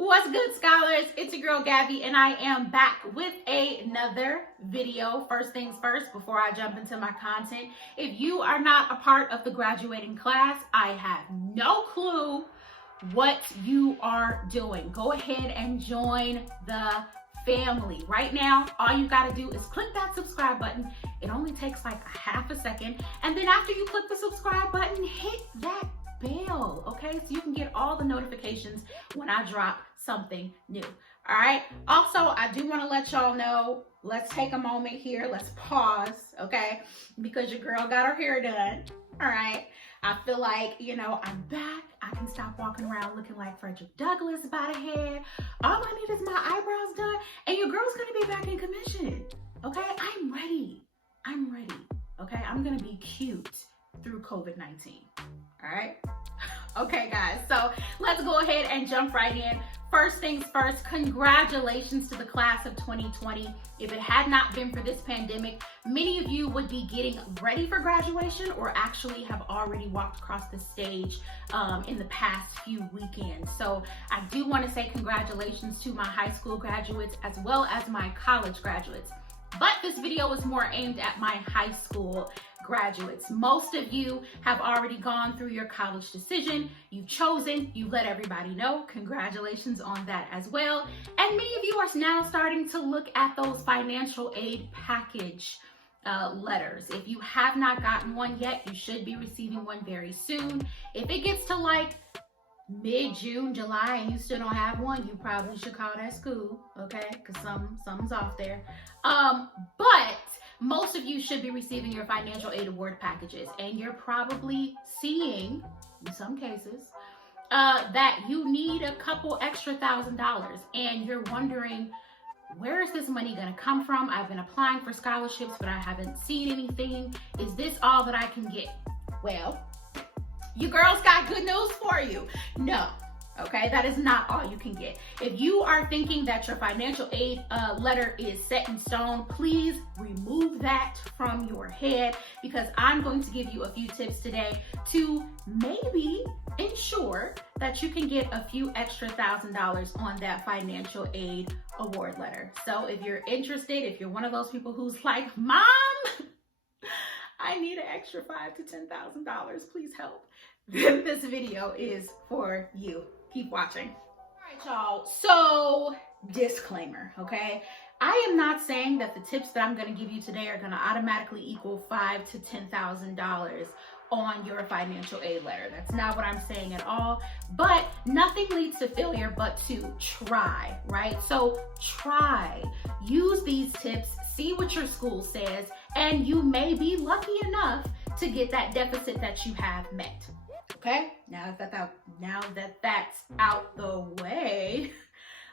What's good, scholars? It's your girl Gabby, and I am back with another video. First things first, before I jump into my content, if you are not a part of the graduating class, I have no clue what you are doing. Go ahead and join the family. Right now, all you gotta do is click that subscribe button. It only takes like a half a second. And then after you click the subscribe button, hit that bell, okay? So you can get all the notifications when I drop something new. All right. Also, I do want to let y'all know, let's take a moment here. Let's pause, okay? Because your girl got her hair done. All right. I feel like, I'm back. I can stop walking around looking like Frederick Douglass by the head. All I need is my eyebrows done, and your girl's going to be back in commission. Okay? I'm ready. Okay? I'm going to be cute through COVID-19. All right? Okay, guys, so let's go ahead and jump right in. First things first, congratulations to the class of 2020. If it had not been for this pandemic, many of you would be getting ready for graduation or actually have already walked across the stage in the past few weekends. So I do want to say congratulations to my high school graduates as well as my college graduates. But this video is more aimed at my high school graduates. Most of you have already gone through your college decision. You've chosen, you let everybody know. Congratulations on that as well. And many of you are now starting to look at those financial aid package letters. If you have not gotten one yet, you should be receiving one very soon. If it gets to like mid-June, July, and you still don't have one, you probably should call that school, okay? Because something's off there. But most of you should be receiving your financial aid award packages, and you're probably seeing, in some cases, that you need a couple extra $1,000, and you're wondering, where is this money going to come from? I've been applying for scholarships, but I haven't seen anything. Is this all that I can get? Well, you girls got good news for you. No, okay, that is not all you can get. If you are thinking that your financial aid letter is set in stone, please remove that from your head, because I'm going to give you a few tips today to maybe ensure that you can get a few extra $1,000 on that financial aid award letter. So if you're interested, if you're one of those people who's like, Mom, I need an extra $5,000 to $10,000, please help, then this video is for you. Keep watching. All right, y'all. So, disclaimer, okay? I am not saying that the tips that I'm going to give you today are going to automatically equal $5,000 to $10,000 on your financial aid letter. That's not what I'm saying at all. But nothing leads to failure but to try, right? So try. Use these tips. See what your school says, and you may be lucky enough to get that deficit that you have met. Okay? Now that that's out the way,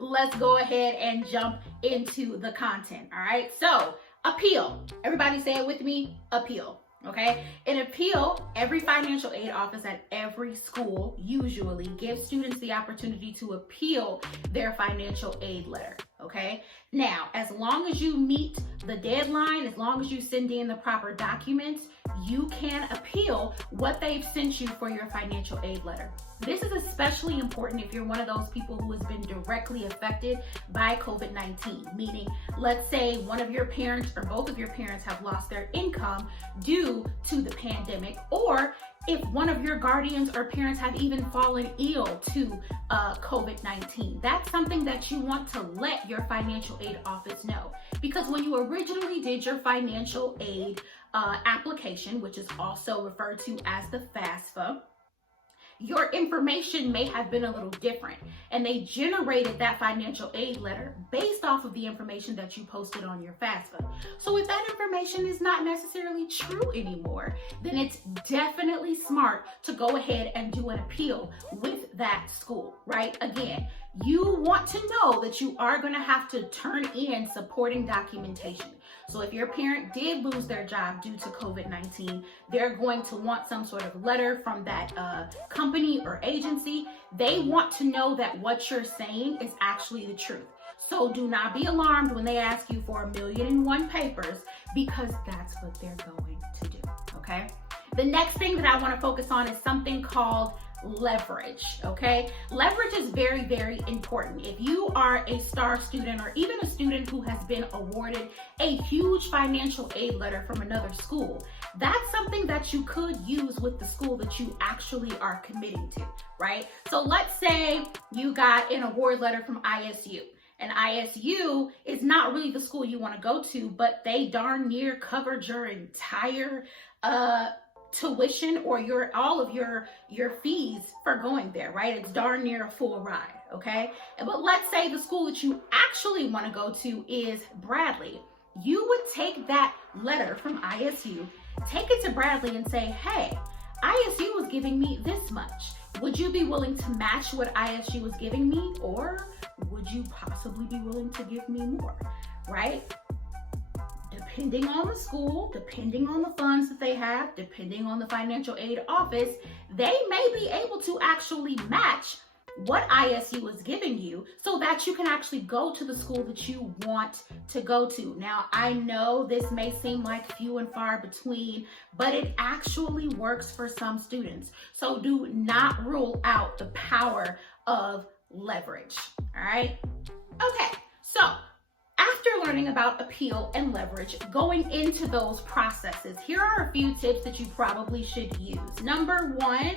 let's go ahead and jump into the content. All right? So, appeal. Everybody say it with me. Appeal. Okay? In appeal, every financial aid office at every school usually gives students the opportunity to appeal their financial aid letter. Okay? Now, as long as you meet the deadline, as long as you send in the proper documents, you can appeal what they've sent you for your financial aid letter. This is especially important if you're one of those people who has been directly affected by COVID-19, meaning let's say one of your parents or both of your parents have lost their income due to the pandemic, or if one of your guardians or parents have even fallen ill to COVID-19. That's something that you want to let your financial aid office know, because when you originally did your financial aid application, which is also referred to as the FAFSA, your information may have been a little different, and they generated that financial aid letter based off of the information that you posted on your FAFSA. So if that information is not necessarily true anymore, then it's definitely smart to go ahead and do an appeal with that school, right? Again, you want to know that you are going to have to turn in supporting documentation. So if your parent did lose their job due to COVID-19, they're going to want some sort of letter from that company or agency. They want to know that what you're saying is actually the truth. So do not be alarmed when they ask you for 1,000,001 papers, because that's what they're going to do, okay? The next thing that I want to focus on is something called leverage, okay? Leverage is very, very important. If you are a star student or even a student who has been awarded a huge financial aid letter from another school, that's something that you could use with the school that you actually are committing to, right? So let's say you got an award letter from ISU. And ISU is not really the school you want to go to, but they darn near covered your entire tuition or all of your fees for going there, right? It's darn near a full ride, okay? But let's say the school that you actually want to go to is Bradley. You would take that letter from ISU, take it to Bradley and say, hey, ISU was giving me this much. Would you be willing to match what ISU was giving me? Or would you possibly be willing to give me more, right? Depending on the school, depending on the funds that they have, depending on the financial aid office, they may be able to actually match what ISU is giving you so that you can actually go to the school that you want to go to. Now, I know this may seem like few and far between, but it actually works for some students. So do not rule out the power of leverage, all right? Okay, so after learning about appeal and leverage, going into those processes, here are a few tips that you probably should use. Number one,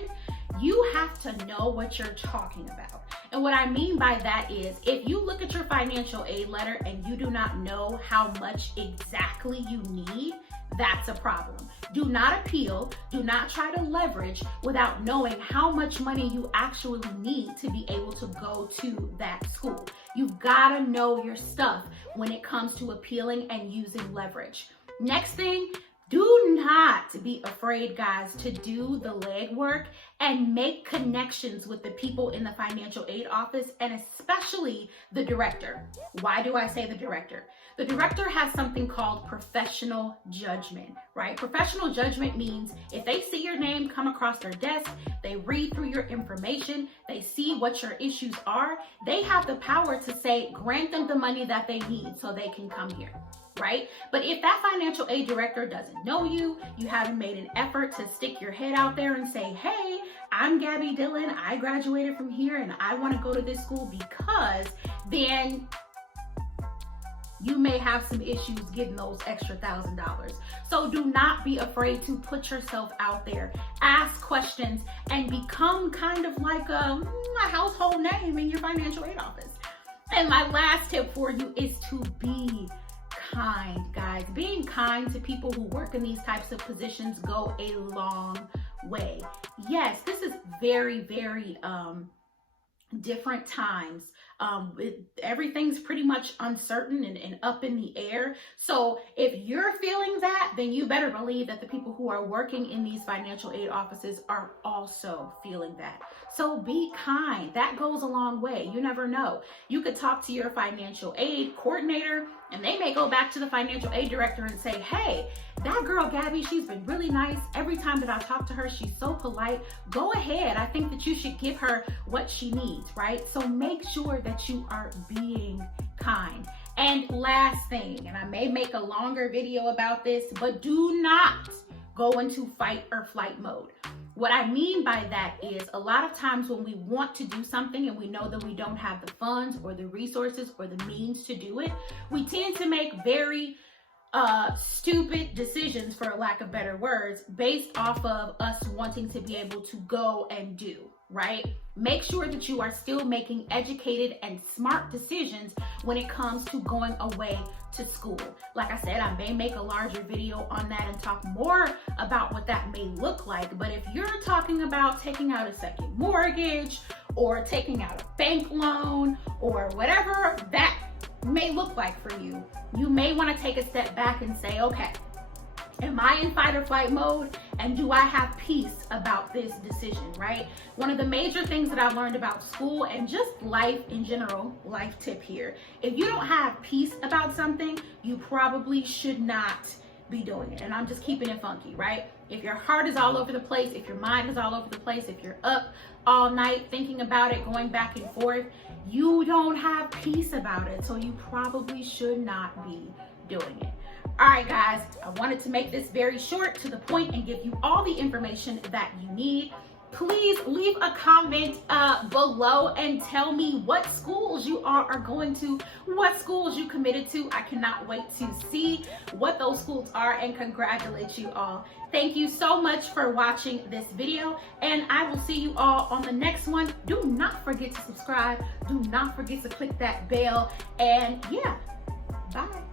you have to know what you're talking about. And what I mean by that is, if you look at your financial aid letter and you do not know how much exactly you need, that's a problem. Do not appeal, do not try to leverage without knowing how much money you actually need to be able to go to that school. You've got to know your stuff when it comes to appealing and using leverage. Next thing, do not be afraid, guys, to do the legwork and make connections with the people in the financial aid office and especially the director. Why do I say the director? The director has something called professional judgment, right? Professional judgment means if they see your name come across their desk, they read through your information, they see what your issues are, they have the power to say, grant them the money that they need so they can come here, right? But if that financial aid director doesn't know you, you haven't made an effort to stick your head out there and say, hey, I'm Gabby Dillon, I graduated from here and I want to go to this school because, then you may have some issues getting those extra $1,000. So do not be afraid to put yourself out there, ask questions, and become kind of like a household name in your financial aid office. And my last tip for you is to be kind, guys. Being kind to people who work in these types of positions go a long way. Yes, this is very, very different times. Everything's pretty much uncertain and up in the air. So if you're feeling that, then you better believe that the people who are working in these financial aid offices are also feeling that. So be kind. That goes a long way. You never know. You could talk to your financial aid coordinator and they may go back to the financial aid director and say, hey, that girl Gabby, she's been really nice. Every time that I talk to her, she's so polite. Go ahead. I think that you should give her what she needs, right? So make sure that you are being kind. And last thing, and I may make a longer video about this, but do not go into fight or flight mode. What I mean by that is a lot of times when we want to do something and we know that we don't have the funds or the resources or the means to do it, we tend to make very stupid decisions, for a lack of better words, based off of us wanting to be able to go and do, right? Make sure that you are still making educated and smart decisions when it comes to going away to school. Like I said, I may make a larger video on that and talk more about what that may look like. But if you're talking about taking out a second mortgage or taking out a bank loan or whatever that may look like for you, you may want to take a step back and say, okay, am I in fight or flight mode? And do I have peace about this decision, right? One of the major things that I've learned about school and just life in general, life tip here, if you don't have peace about something, you probably should not be doing it. And I'm just keeping it funky, right? If your heart is all over the place, if your mind is all over the place, if you're up all night thinking about it, going back and forth, you don't have peace about it. So you probably should not be doing it. All right, guys, I wanted to make this very short, to the point, and give you all the information that you need. Please leave a comment below and tell me what schools you are going to, what schools you committed to. I cannot wait to see what those schools are and congratulate you all. Thank you so much for watching this video, and I will see you all on the next one. Do not forget to subscribe. Do not forget to click that bell. And yeah, bye.